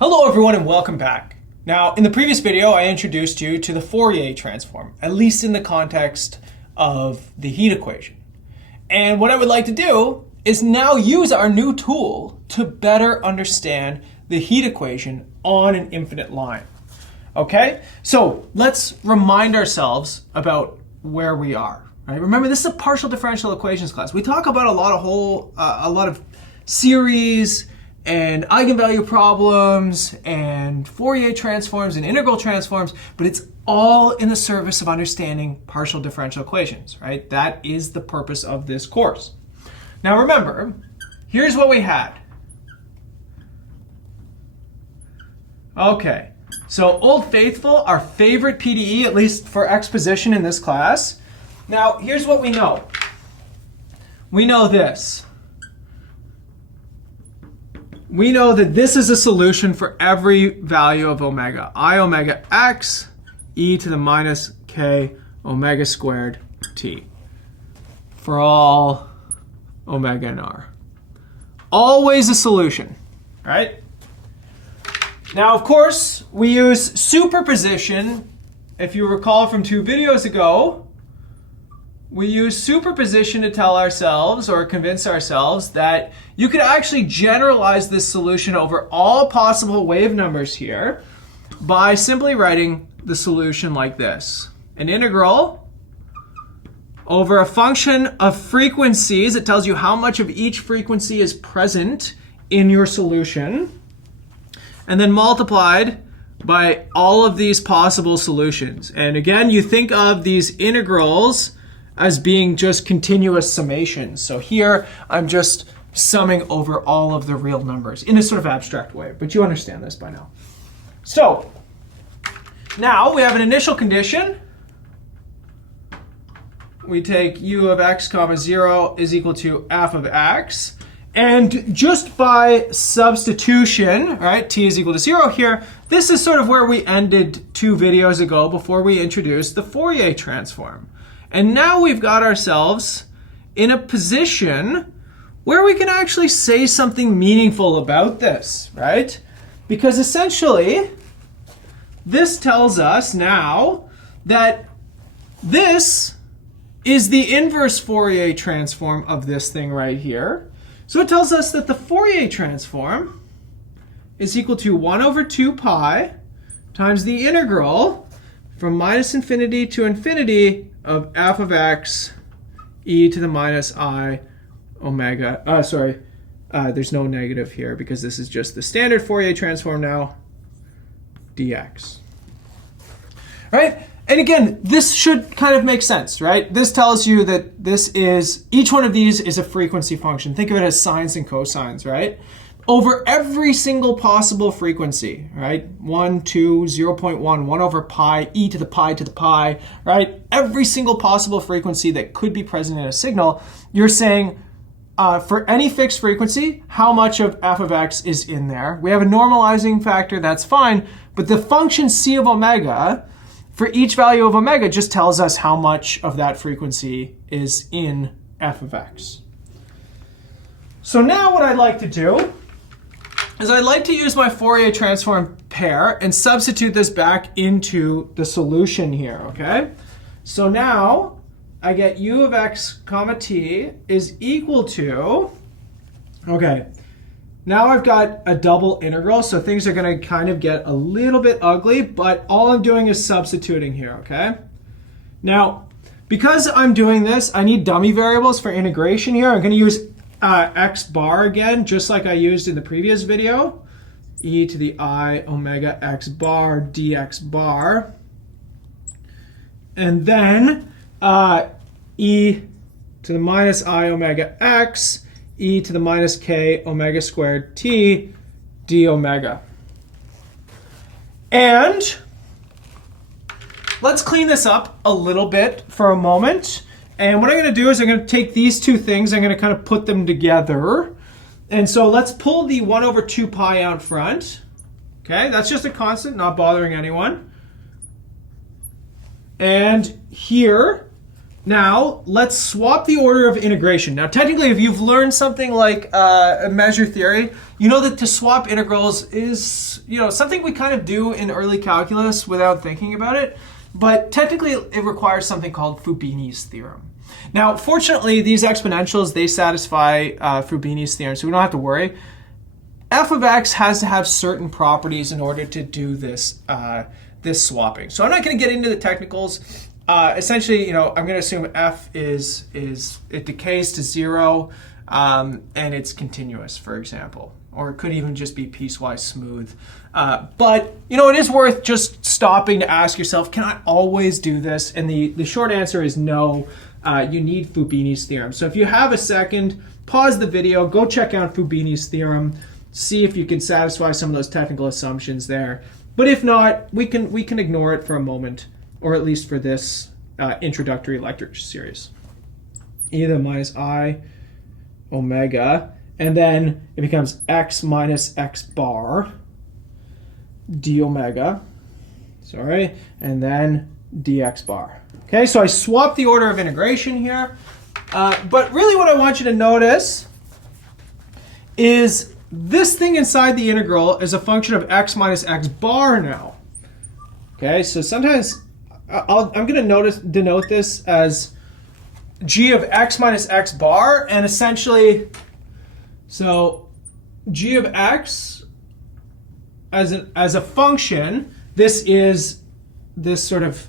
Hello everyone and welcome back. Now in the previous video I introduced you to the Fourier transform, at least in the context of the heat equation. And what I would like to do is now use our new tool to better understand the heat equation on an infinite line. Okay, so let's remind ourselves about where we are. Right? Remember, this is a partial differential equations class. We talk about a lot of series and eigenvalue problems and Fourier transforms and integral transforms, but it's all in the service of understanding partial differential equations, right? That is the purpose of this course. Now remember, here's what we had. Okay, so Old Faithful, our favorite PDE, at least for exposition in this class. Now here's what we know. We know this. We know that this is a solution for every value of omega. I omega x e to the minus k omega squared t for all omega and r. Always a solution, right? Now, of course, we use superposition. If you recall from 2 videos ago, we use superposition to tell ourselves or convince ourselves that you could actually generalize this solution over all possible wave numbers here by simply writing the solution like this. An integral over a function of frequencies. It tells you how much of each frequency is present in your solution, and then multiplied by all of these possible solutions. And again, you think of these integrals as being just continuous summations. So here I'm just summing over all of the real numbers in a sort of abstract way, but you understand this by now. So now we have an initial condition. We take u of x comma 0 is equal to f of x. And just by substitution, right, t is equal to 0 here, this is sort of where we ended 2 videos ago before we introduced the Fourier transform. And now we've got ourselves in a position where we can actually say something meaningful about this, right? Because essentially, this tells us now that this is the inverse Fourier transform of this thing right here. So it tells us that the Fourier transform is equal to 1 over 2 pi times the integral from minus infinity to infinity of f of x e to the minus I omega. There's no negative here because this is just the standard Fourier transform now, dx. Right? And again, this should kind of make sense, right? This tells you that each one of these is a frequency function. Think of it as sines and cosines, right? Over every single possible frequency, right? 1, 2, 0.1, 1 over pi, e to the pi, right? Every single possible frequency that could be present in a signal, you're saying for any fixed frequency, how much of f of x is in there. We have a normalizing factor, that's fine, but the function c of omega, for each value of omega, just tells us how much of that frequency is in f of x. So now what I'd like to do is I'd like to use my Fourier transform pair and substitute this back into the solution here, okay? So now I get u of x comma t is equal to, okay, now I've got a double integral, so things are going to kind of get a little bit ugly, but all I'm doing is substituting here, okay? Now, because I'm doing this, I need dummy variables for integration here. I'm going to use x bar again, just like I used in the previous video. E to the I omega x bar dx bar. And then e to the minus I omega x e to the minus k omega squared t d omega. And let's clean this up a little bit for a moment. And what I'm going to do is I'm going to take these 2 things, I'm going to kind of put them together. And so let's pull the 1 over 2 pi out front. Okay, that's just a constant, not bothering anyone. And here Now, let's swap the order of integration. Now, technically, if you've learned something like measure theory, you know that to swap integrals is, something we kind of do in early calculus without thinking about it. But technically, it requires something called Fubini's theorem. Now, fortunately, these exponentials, they satisfy Fubini's theorem, so we don't have to worry. F of x has to have certain properties in order to do this, this swapping. So I'm not going to get into the technicals. Essentially, I'm going to assume f it decays to 0 and it's continuous, for example. Or it could even just be piecewise smooth. But, it is worth just stopping to ask yourself, can I always do this? And the short answer is no. You need Fubini's theorem. So if you have a second, pause the video, go check out Fubini's theorem, see if you can satisfy some of those technical assumptions there. But if not, we can ignore it for a moment, or at least for this introductory lecture series. E to the minus I omega, and then it becomes x minus x bar d omega, and then dx bar. Okay, so I swapped the order of integration here, but really what I want you to notice is this thing inside the integral is a function of x minus x bar now. Okay, so sometimes I'm going to denote this as g of x minus x bar, and essentially, so g of x as a function, this is this sort of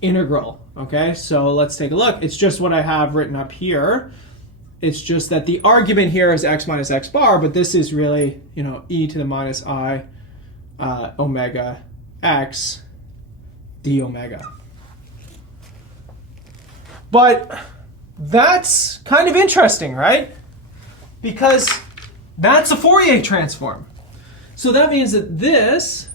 integral. Okay, so let's take a look. It's just what I have written up here. It's just that the argument here is x minus x bar, but this is really, e to the minus I omega x d omega. But that's kind of interesting, right? Because that's a Fourier transform. So that means that this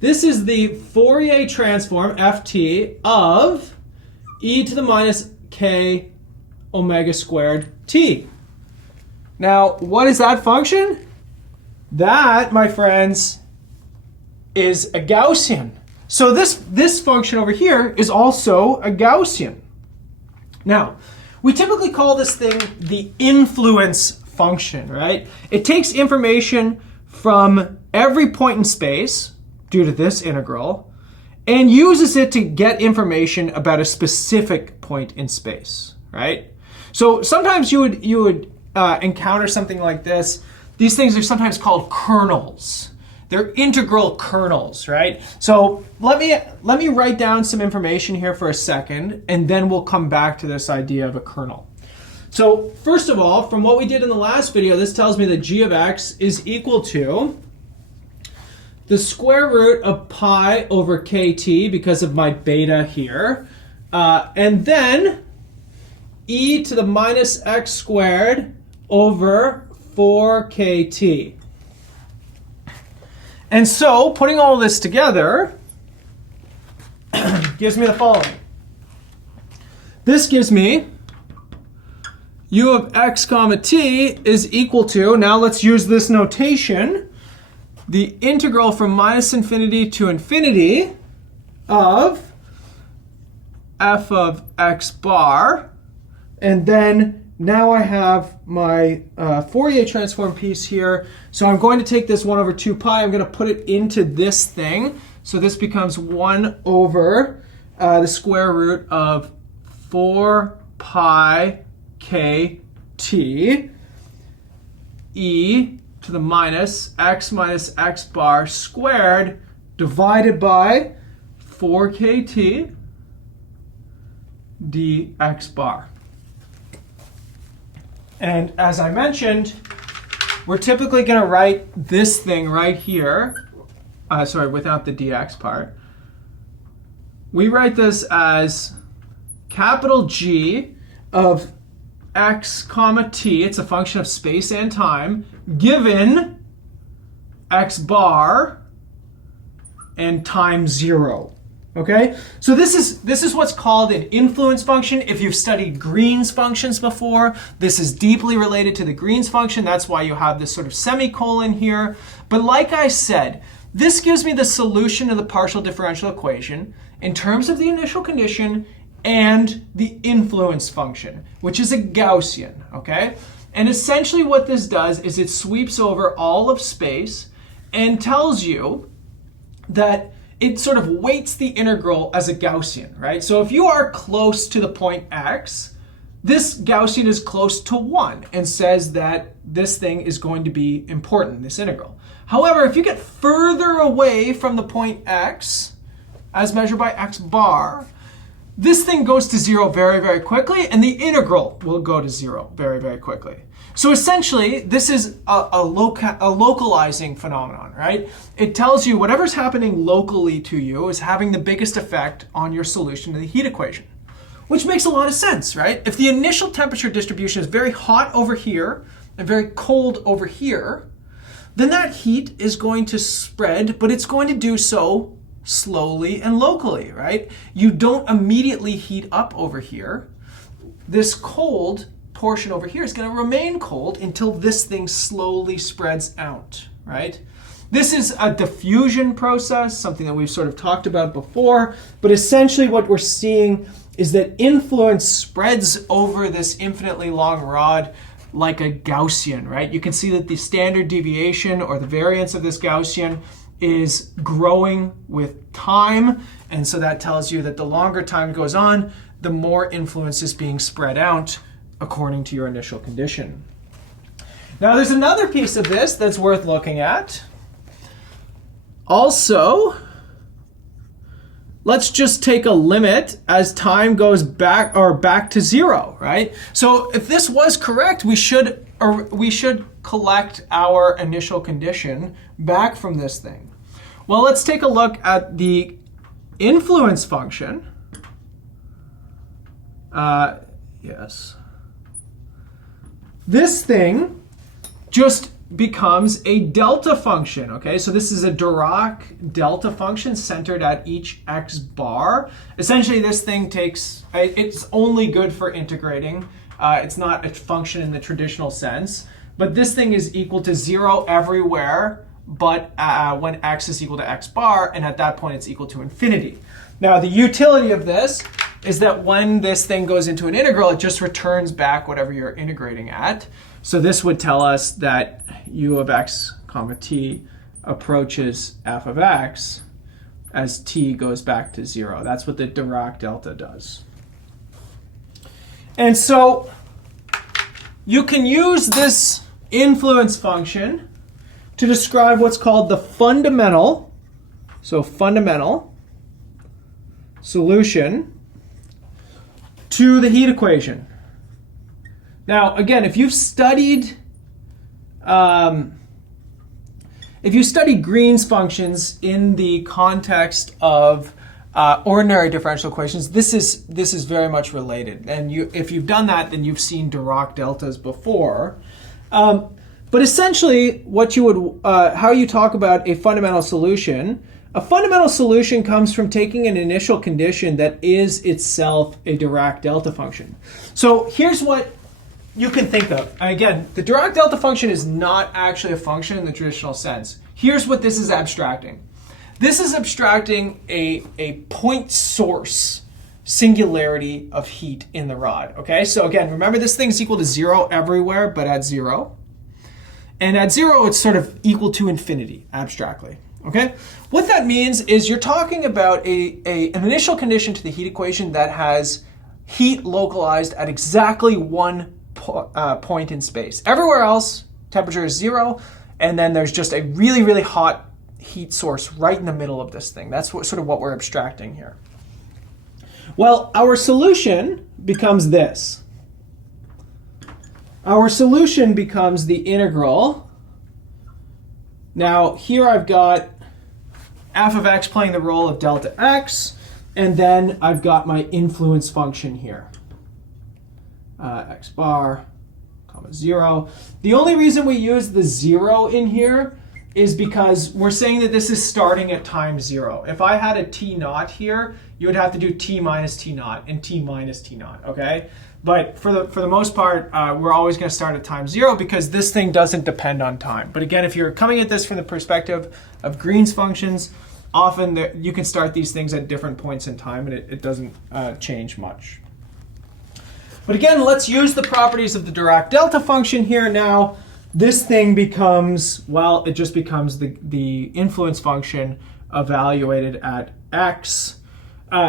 is the Fourier transform ft of e to the minus k omega squared t. Now, what is that function? That, my friends, is a Gaussian. So this function over here is also a Gaussian. Now, we typically call this thing the influence function, right? It takes information from every point in space due to this integral and uses it to get information about a specific point in space, right? So sometimes you would encounter something like this. These things are sometimes called kernels. They're integral kernels, right? So let me write down some information here for a second, and then we'll come back to this idea of a kernel. So first of all, from what we did in the last video, this tells me that g of x is equal to the square root of pi over kt because of my beta here, and then e to the minus x squared over 4kt. And so, putting all this together gives me the following. This gives me u of x comma t is equal to, now let's use this notation, the integral from minus infinity to infinity of f of x bar, and then now I have my Fourier transform piece here. So I'm going to take this 1 over 2 pi. I'm going to put it into this thing. So this becomes 1 over the square root of 4 pi kt e to the minus x bar squared divided by 4kt dx bar. And as I mentioned, we're typically going to write this thing right here, without the dx part. We write this as capital G of x comma t, it's a function of space and time, given x bar and time 0. Okay, so this is what's called an influence function. If you've studied Green's functions before, this is deeply related to the Green's function. That's why you have this sort of semicolon here. But like I said, this gives me the solution to the partial differential equation in terms of the initial condition and the influence function, which is a Gaussian, okay? And essentially what this does is it sweeps over all of space and tells you that it sort of weights the integral as a Gaussian, right? So if you are close to the point x, this Gaussian is close to 1 and says that this thing is going to be important, this integral. However, if you get further away from the point x, as measured by x bar, this thing goes to 0 very, very quickly, and the integral will go to 0 very, very quickly. So essentially, this is a localizing phenomenon, right? It tells you whatever's happening locally to you is having the biggest effect on your solution to the heat equation, which makes a lot of sense, right? If the initial temperature distribution is very hot over here and very cold over here, then that heat is going to spread, but it's going to do so slowly and locally, right? You don't immediately heat up over here. This cold portion over here is going to remain cold until this thing slowly spreads out, right? This is a diffusion process, something that we've sort of talked about before, but essentially what we're seeing is that influence spreads over this infinitely long rod like a Gaussian, right? You can see that the standard deviation or the variance of this Gaussian is growing with time, and so that tells you that the longer time goes on, the more influence is being spread out according to your initial condition. Now there's another piece of this that's worth looking at. Also, let's just take a limit as time goes back to 0, right? So if this was correct, we should collect our initial condition back from this thing. Well, let's take a look at the influence function. Yes. This thing just becomes a delta function, okay? So this is a Dirac delta function centered at each x bar. Essentially, this thing it's only good for integrating. It's not a function in the traditional sense, but this thing is equal to 0 everywhere, but when x is equal to x bar, and at that point it's equal to infinity. Now, the utility of this is that when this thing goes into an integral, it just returns back whatever you're integrating at. So this would tell us that u of x comma t approaches f of x as t goes back to 0. That's what the Dirac delta does. And so you can use this influence function to describe what's called the fundamental solution to the heat equation. Now, again, if you've studied Green's functions in the context of ordinary differential equations, this is very much related. And if you've done that, then you've seen Dirac deltas before. But essentially, how you talk about a fundamental solution. A fundamental solution comes from taking an initial condition that is itself a Dirac delta function. So here's what you can think of. Again, the Dirac delta function is not actually a function in the traditional sense. Here's what this is abstracting. This is abstracting a point source singularity of heat in the rod. Okay, so again, remember this thing's equal to 0 everywhere, but at 0. And at 0, it's sort of equal to infinity, abstractly. Okay, what that means is you're talking about an initial condition to the heat equation that has heat localized at exactly one point in space. Everywhere else, temperature is 0, and then there's just a really, really hot heat source right in the middle of this thing. That's sort of what we're abstracting here. Well, our solution becomes this. Our solution becomes the integral. Now, here I've got f of x playing the role of delta x, and then I've got my influence function here. X bar, comma 0. The only reason we use the 0 in here is because we're saying that this is starting at time 0. If I had a t naught here, you would have to do t minus t naught and t minus t naught, okay? But for the most part, we're always going to start at time 0 because this thing doesn't depend on time. But again, if you're coming at this from the perspective of Green's functions, often you can start these things at different points in time, and it doesn't change much. But again, let's use the properties of the Dirac delta function here now. This thing becomes, well, it just becomes the influence function evaluated at x.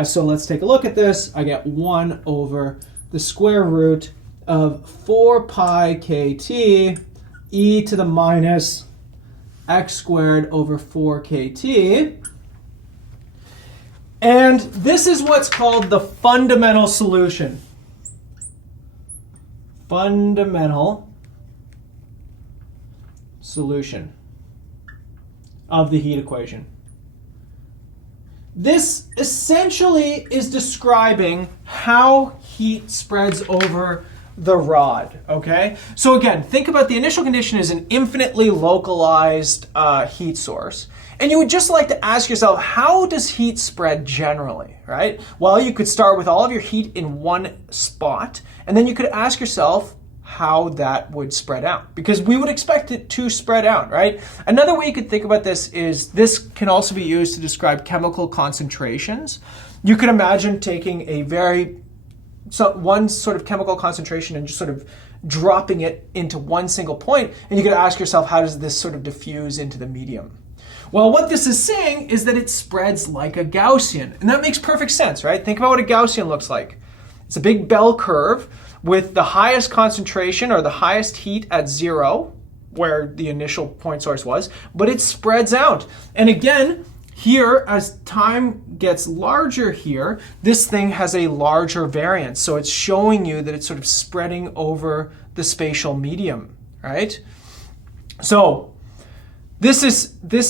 So let's take a look at this. I get 1 over the square root of 4 pi kt e to the minus x squared over 4 kt. And this is what's called the fundamental solution. Fundamental solution of the heat equation. This essentially is describing how heat spreads over the rod, okay? So again, think about the initial condition as an infinitely localized heat source. And you would just like to ask yourself, how does heat spread generally, right? Well, you could start with all of your heat in one spot, and then you could ask yourself how that would spread out, because we would expect it to spread out, right? Another way you could think about this is this can also be used to describe chemical concentrations. You could imagine taking one sort of chemical concentration and just sort of dropping it into one single point, and you could ask yourself, how does this sort of diffuse into the medium? Well, what this is saying is that it spreads like a Gaussian, and that makes perfect sense, right? Think about what a Gaussian looks like. It's a big bell curve with the highest concentration or the highest heat at 0, where the initial point source was, but it spreads out. And again, here, as time gets larger here, this thing has a larger variance. So it's showing you that it's sort of spreading over the spatial medium, right? So this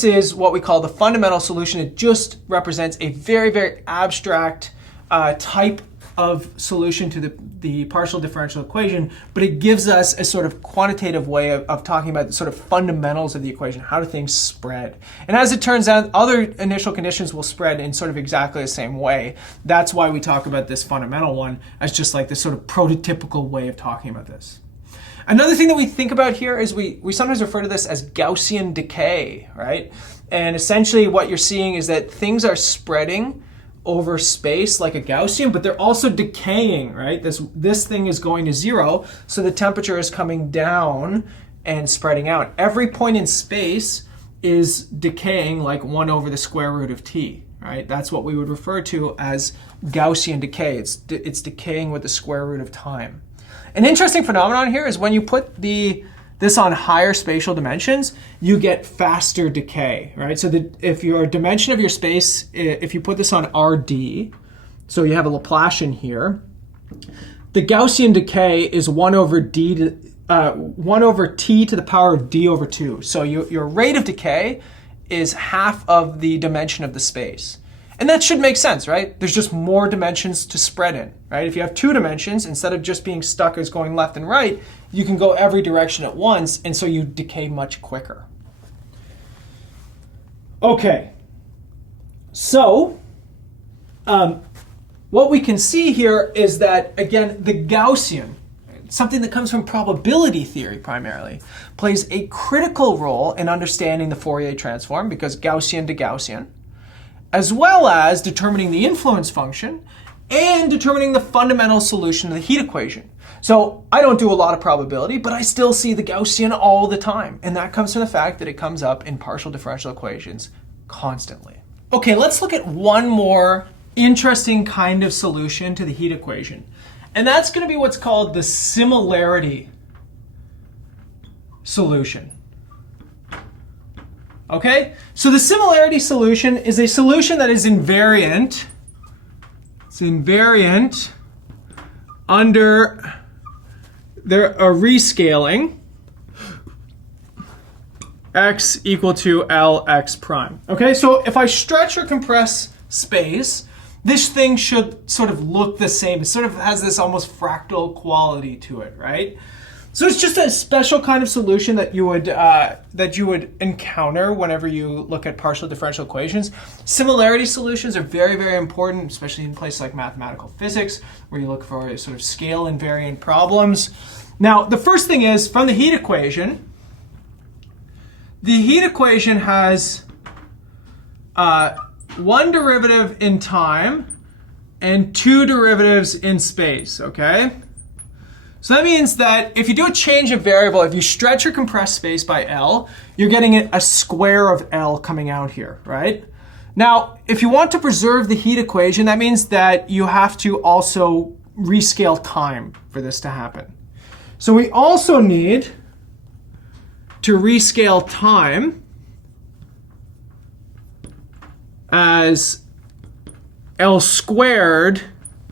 is what we call the fundamental solution. It just represents a very, very abstract type of solution to the partial differential equation, but it gives us a sort of quantitative way of talking about the sort of fundamentals of the equation. How do things spread? And as it turns out, other initial conditions will spread in sort of exactly the same way. That's why we talk about this fundamental one as just like this sort of prototypical way of talking about this. Another thing that we think about here is we sometimes refer to this as Gaussian decay, right? And essentially what you're seeing is that things are spreading over space like a Gaussian, but they're also decaying, right? This thing is going to 0, so the temperature is coming down and spreading out. Every point in space is decaying like 1 over the square root of t, right? That's what we would refer to as Gaussian decay. It's decaying with the square root of time. An interesting phenomenon here is when you put this on higher spatial dimensions, you get faster decay, right? So if your dimension of your space, if you put this on RD, so you have a Laplacian here, the Gaussian decay is 1 over t to the power of d over 2. So your rate of decay is half of the dimension of the space. And that should make sense, right? There's just more dimensions to spread in, right? If you have 2 dimensions, instead of just being stuck as going left and right, you can go every direction at once, and so you decay much quicker. Okay, so what we can see here is that, again, the Gaussian, something that comes from probability theory primarily, plays a critical role in understanding the Fourier transform, because Gaussian to Gaussian, as well as determining the influence function and determining the fundamental solution of the heat equation. So I don't do a lot of probability, but I still see the Gaussian all the time. And that comes from the fact that it comes up in partial differential equations constantly. Okay, let's look at one more interesting kind of solution to the heat equation. And that's going to be what's called the similarity solution. Okay, so the similarity solution is a solution that is invariant. It's invariant under a rescaling x equal to Lx prime. Okay, so if I stretch or compress space, this thing should sort of look the same. It sort of has this almost fractal quality to it, right? So it's just a special kind of solution that you would encounter whenever you look at partial differential equations. Similarity solutions are very, very important, especially in places like mathematical physics, where you look for sort of scale invariant problems. Now, the first thing is, from the heat equation has one derivative in time and two derivatives in space, okay? So that means that if you do a change of variable, if you stretch or compress space by L, you're getting a square of L coming out here, right? Now, if you want to preserve the heat equation, that means that you have to also rescale time for this to happen. So we also need to rescale time as L squared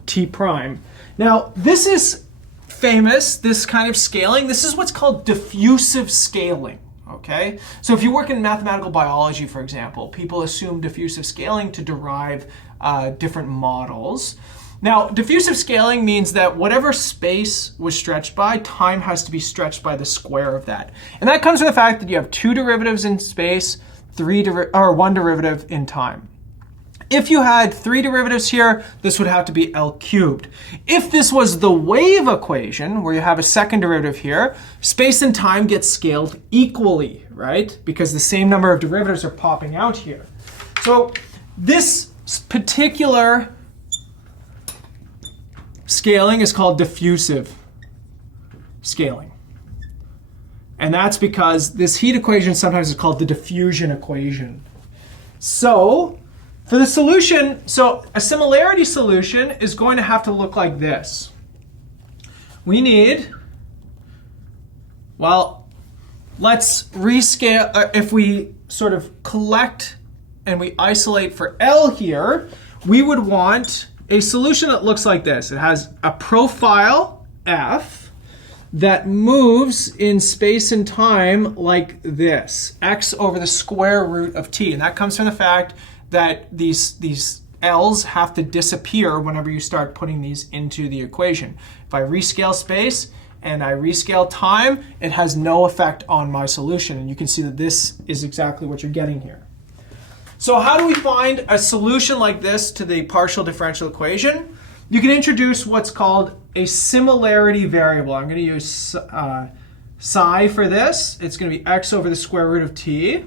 T prime. Now, this is famous, this kind of scaling. This is what's called diffusive scaling, okay? So if you work in mathematical biology, for example, people assume diffusive scaling to derive different models. Now, diffusive scaling means that whatever space was stretched by, time has to be stretched by the square of that. And that comes from the fact that you have two derivatives in space, one derivative in time. If you had three derivatives here, this would have to be L cubed. If this was the wave equation, where you have a second derivative here, space and time get scaled equally, right? Because the same number of derivatives are popping out here. So this particular scaling is called diffusive scaling. And that's because this heat equation sometimes is called the diffusion equation. So for the solution, so a similarity solution is going to have to look like this. We need, well, let's rescale. If we sort of collect and we isolate for L here, we would want a solution that looks like this. It has a profile F that moves in space and time like this, x over the square root of t. And that comes from the fact that these L's have to disappear whenever you start putting these into the equation. If I rescale space and I rescale time, it has no effect on my solution. And you can see that this is exactly what you're getting here. So how do we find a solution like this to the partial differential equation? You can introduce what's called a similarity variable. I'm going to use psi for this. It's going to be x over the square root of t.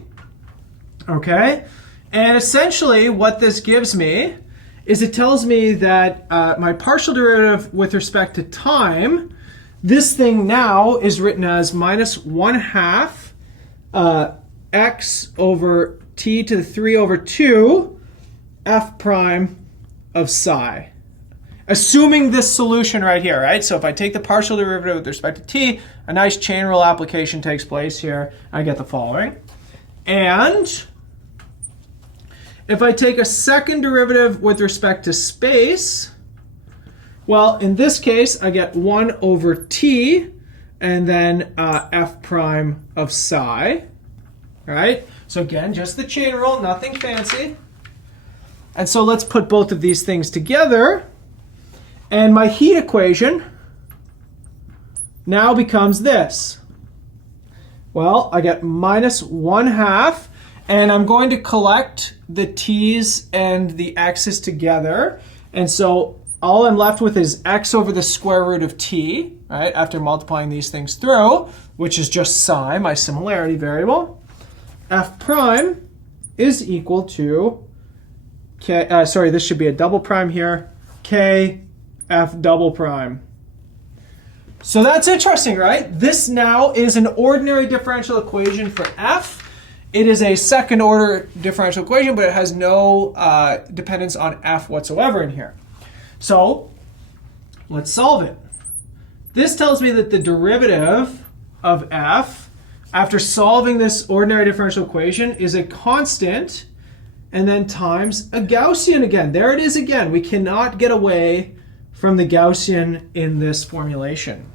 Okay? And essentially what this gives me is it tells me that my partial derivative with respect to time, this thing now is written as minus 1/2 x over t to the 3 over 2 f prime of psi. Assuming this solution right here, right? So if I take the partial derivative with respect to t, a nice chain rule application takes place here. I get the following. And if I take a second derivative with respect to space, well, in this case, I get 1 over t and then f prime of psi, right? So again, just the chain rule, nothing fancy. And so let's put both of these things together. And my heat equation now becomes this. Well, I get minus 1/2, and I'm going to collect the t's and the x's together. And so all I'm left with is x over the square root of t, right, after multiplying these things through, which is just psi, my similarity variable. F prime is equal to, k, sorry, this should be a double prime here, k f double prime. So that's interesting, right? This now is an ordinary differential equation for f. It is a second order differential equation, but it has no dependence on f whatsoever in here. So let's solve it. This tells me that the derivative of f after solving this ordinary differential equation is a constant and then times a Gaussian again. There it is again. We cannot get away from the Gaussian in this formulation.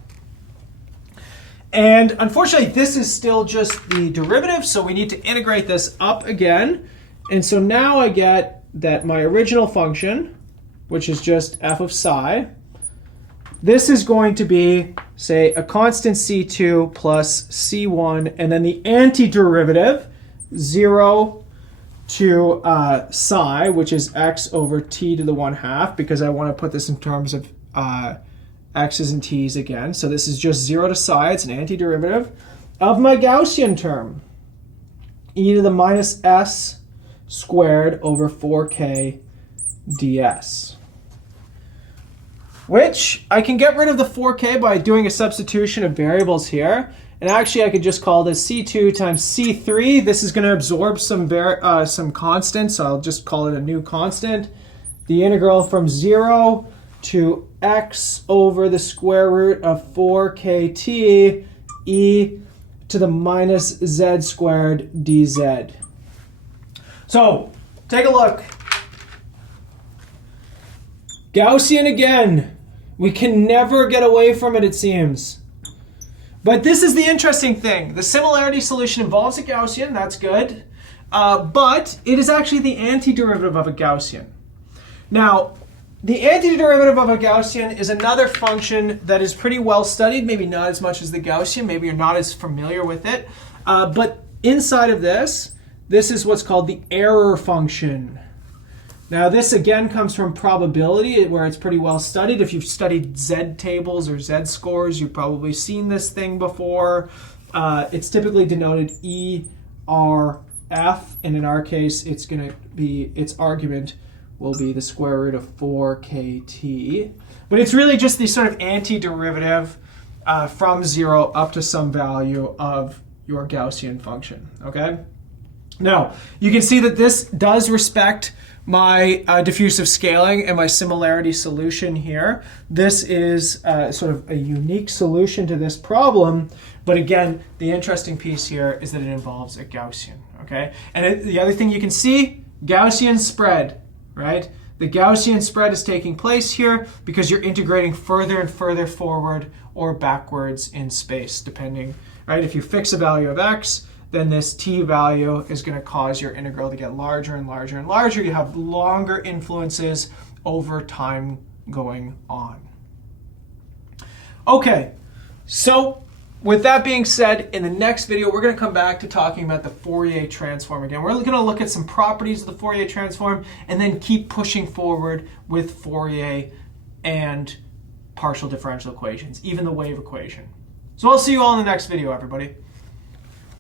And unfortunately, this is still just the derivative, so we need to integrate this up again. And so now I get that my original function, which is just f of psi, this is going to be, say, a constant c2 plus c1, and then the antiderivative, 0 to psi, which is x over t to the 1/2, because I want to put this in terms of x's and t's again. So this is just 0 to psi. It's an antiderivative of my Gaussian term, e to the minus s squared over 4k ds. Which I can get rid of the 4k by doing a substitution of variables here. And actually I could just call this c2 times c3. This is going to absorb some constant, so I'll just call it a new constant. The integral from 0 to x over the square root of 4kt e to the minus z squared dz. So take a look. Gaussian again. We can never get away from it, it seems. But this is the interesting thing. The similarity solution involves a Gaussian, that's good. But it is actually the antiderivative of a Gaussian. Now, the antiderivative of a Gaussian is another function that is pretty well studied, maybe not as much as the Gaussian, maybe you're not as familiar with it. But inside of this is what's called the error function. Now this again comes from probability, where it's pretty well studied. If you've studied Z tables or Z scores, you've probably seen this thing before. It's typically denoted ERF, and in our case, it's going to be, its argument will be the square root of 4kt. But it's really just the sort of antiderivative from 0 up to some value of your Gaussian function, okay? Now, you can see that this does respect my diffusive scaling and my similarity solution here. This is sort of a unique solution to this problem, but again, the interesting piece here is that it involves a Gaussian, okay? And the other thing you can see, Gaussian spread, right? The Gaussian spread is taking place here because you're integrating further and further forward or backwards in space, depending, right? If you fix a value of x, then this t value is going to cause your integral to get larger and larger and larger. You have longer influences over time going on. Okay, so with that being said, in the next video, we're going to come back to talking about the Fourier transform again. We're going to look at some properties of the Fourier transform and then keep pushing forward with Fourier and partial differential equations, even the wave equation. So I'll see you all in the next video, everybody.